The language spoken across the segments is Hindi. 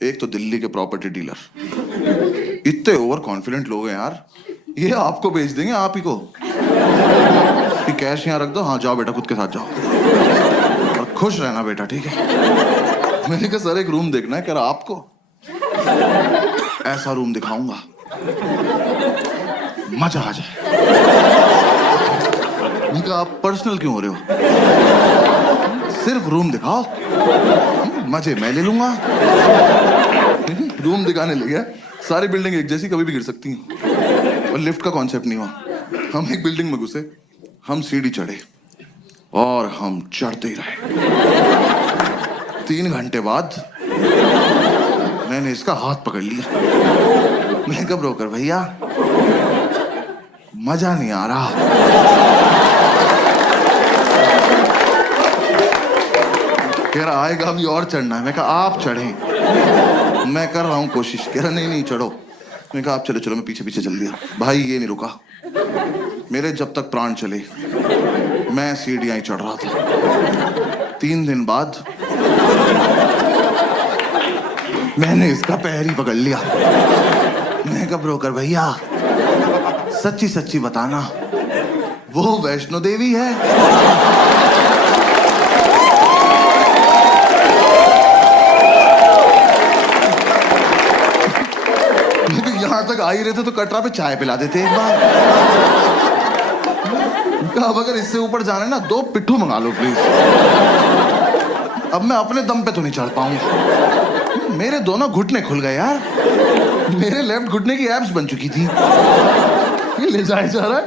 एक तो दिल्ली के प्रॉपर्टी डीलर इतने ओवर कॉन्फिडेंट लोग हैं यार, ये आपको बेच देंगे आप ही को कि कैश यहाँ रख दो, हाँ जाओ बेटा खुद के साथ जाओ और खुश रहना बेटा, ठीक है। मैंने कहा सर एक रूम देखना है, कह रहा आपको ऐसा रूम दिखाऊंगा मजा आ जाए। मैंने कहा आप पर्सनल क्यों हो रहे हो, सिर्फ रूम दिखाओ, मजे मैं ले लूंगा। रूम दिखाने ले गया, सारी बिल्डिंग एक जैसी कभी भी गिर सकती हैं और लिफ्ट का कॉन्सेप्ट नहीं हुआ। हम एक बिल्डिंग में घुसे, हम सीढ़ी चढ़े और हम चढ़ते ही रहे। 3 घंटे बाद मैंने इसका हाथ पकड़ लिया। मैं कहा ब्रोकर भैया मजा नहीं आ रहा। कह रहा आएगा अभी और चढ़ना है। मैं कहा आप चढ़ें, मैं कर रहा हूं कोशिश। कह रहा नहीं नहीं चढ़ो। मैं कहा आप चलो चलो, मैं पीछे पीछे चल दिया। भाई ये नहीं रुका, मेरे जब तक प्राण चले मैं सीढ़ियां ही चढ़ रहा था। 3 दिन बाद मैंने इसका पैर ही पकड़ लिया। मैं कहा ब्रोकर भैया सच्ची सच्ची बताना, वो वैष्णो देवी है? यहां तक आ ही रहे थे तो कटरा पे चाय पिला देते एक बार। अब अगर इससे ऊपर जाना है ना 2 पिट्ठू मंगा लो प्लीज। अब मैं अपने दम पे तो नहीं चढ़ पाऊंगा। मेरे दोनों घुटने खुल गए यार, मेरे लेफ्ट घुटने की एब्स बन चुकी थी। ये ले जाए जा रहा है।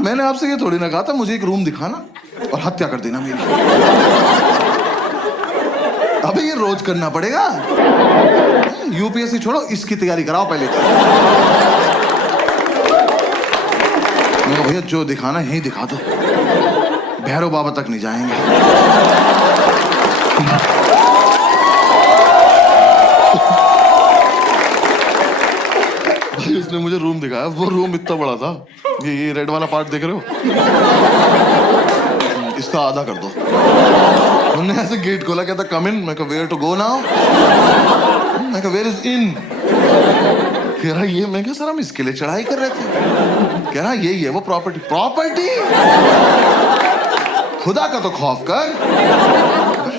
मैंने आपसे ये थोड़ी ना कहा था मुझे एक रूम दिखाना और हत्या कर देना मेरी। अबे ये रोज करना पड़ेगा। यूपीएससी छोड़ो, इसकी तैयारी कराओ पहले। भैया जो दिखाना है यही दिखा दो, भैरव बाबा तक नहीं जाएंगे। भाई उसने मुझे रूम दिखाया, वो रूम इतना बड़ा था, ये रेड वाला पार्ट देख रहे हो, इसका आधा कर दो। उन्होंने ऐसे गेट खोला, कहता कम इन। मैं कहा वेयर टू गो नाउ? मैं कहा वेयर इज इन? कह रहा ये। मैं कहा सर हम इसके लिए चढ़ाई कर रहे थे। कह रहा यही है वो प्रॉपर्टी। प्रॉपर्टी खुदा का तो खौफ कर।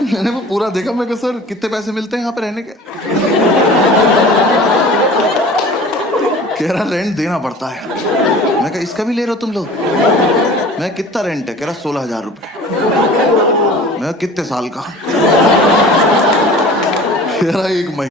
मैंने वो पूरा देखा। मैं कहा सर कितने पैसे मिलते हैं यहाँ पे रहने के? कह रहा रेंट देना पड़ता है। मैं कहा इसका भी ले रहे हो तुम लोग? मैं कितना रेंट है? कह रहा 16,000 रुपए। मैं कितने साल का? कह रहा 1 महीने।